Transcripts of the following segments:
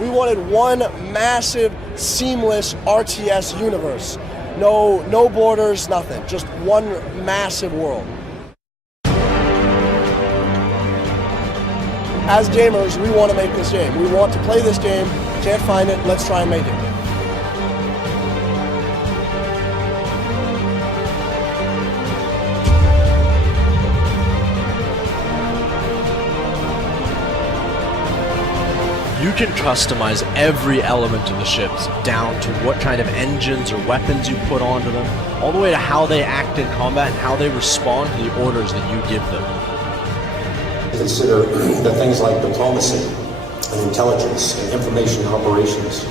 We wanted one massive, seamless RTS universe. No borders, nothing. Just one massive world. As gamers, we want to make this game. We want to play this game. Can't find it, let's try and make it. You can customize every element of the ships, down to what kind of engines or weapons you put onto them, all the way to how they act in combat and how they respond to the orders that you give them. Consider the things like diplomacy and intelligence and information operations,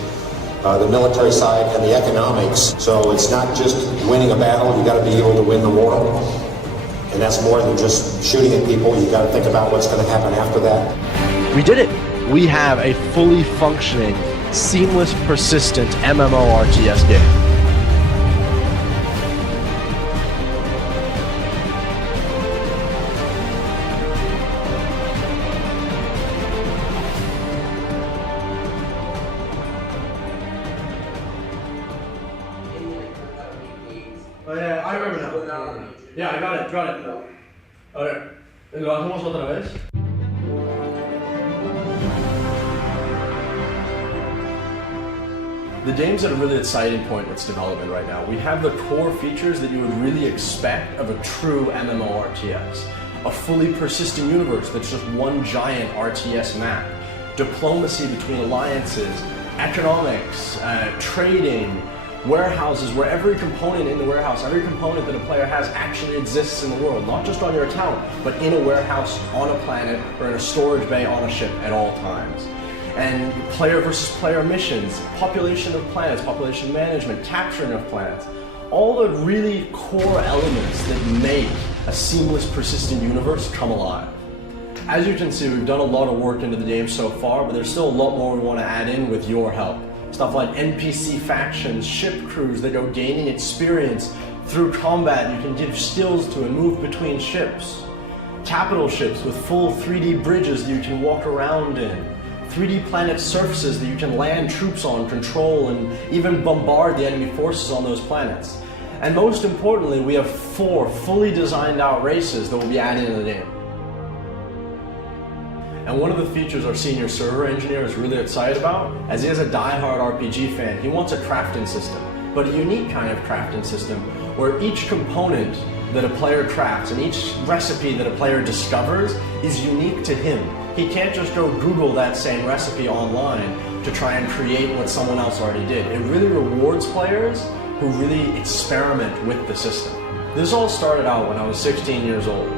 the military side and the economics. So it's not just winning a battle, you got to be able to win the war. And that's more than just shooting at people, you got to think about what's going to happen after that. We did it! We have a fully functioning, seamless, persistent MMORTS game. Oh yeah, I remember now. Yeah, I got it. Okay. ¿Lo hacemos otra vez? The game's at a really exciting point in its development right now. We have the core features that you would really expect of a true MMORTS. A fully persistent universe that's just one giant RTS map. Diplomacy between alliances, economics, trading, warehouses where every component in the warehouse, every component that a player has actually exists in the world. Not just on your account, but in a warehouse, on a planet, or in a storage bay on a ship at all times. And player versus player missions, population of planets, population management, capturing of planets. All the really core elements that make a seamless, persistent universe come alive. As you can see, we've done a lot of work into the game so far, but there's still a lot more we want to add in with your help. Stuff like NPC factions, ship crews that are gaining experience through combat you can give skills to and move between ships. Capital ships with full 3D bridges that you can walk around in. 3D planet surfaces that you can land troops on, control, and even bombard the enemy forces on those planets. And most importantly, we have 4 fully designed out races that will be added into the game. And one of the features our senior server engineer is really excited about, as he is a die-hard RPG fan, he wants a crafting system, but a unique kind of crafting system where each component that a player crafts and each recipe that a player discovers is unique to him. He can't just go Google that same recipe online to try and create what someone else already did. It really rewards players who really experiment with the system. This all started out when I was 16 years old.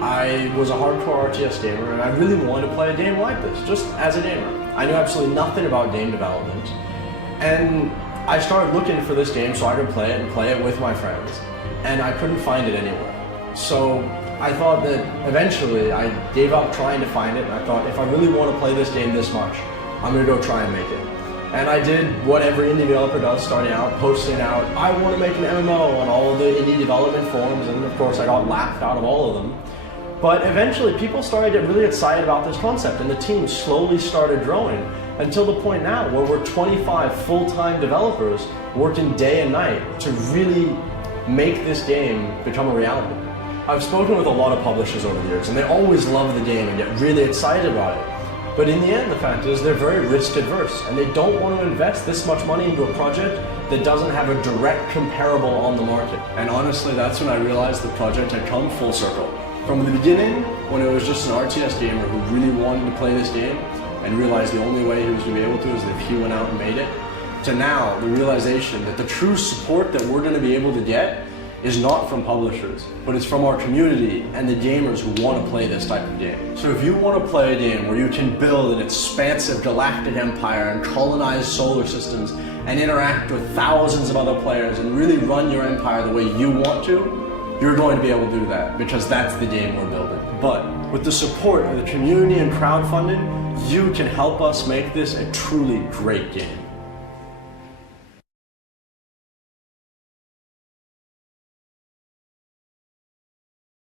I was a hardcore RTS gamer and I really wanted to play a game like this, just as a gamer. I knew absolutely nothing about game development. And I started looking for this game so I could play it and play it with my friends. And I couldn't find it anywhere. So I thought that eventually I gave up trying to find it, and I thought if I really want to play this game this much, I'm going to go try and make it. And I did what every indie developer does starting out, posting out, I want to make an MMO on all of the indie development forums, and of course I got laughed out of all of them. But eventually people started to get really excited about this concept, and the team slowly started growing until the point now where we're 25 full-time developers working day and night to really make this game become a reality. I've spoken with a lot of publishers over the years, and they always love the game and get really excited about it. But in the end, the fact is they're very risk adverse, and they don't want to invest this much money into a project that doesn't have a direct comparable on the market. And honestly, that's when I realized the project had come full circle. From the beginning, when it was just an RTS gamer who really wanted to play this game and realized the only way he was going to be able to is if he went out and made it, to now, the realization that the true support that we're going to be able to get is not from publishers, but it's from our community and the gamers who want to play this type of game. So if you want to play a game where you can build an expansive galactic empire and colonize solar systems and interact with thousands of other players and really run your empire the way you want to, you're going to be able to do that, because that's the game we're building. But with the support of the community and crowdfunding, you can help us make this a truly great game.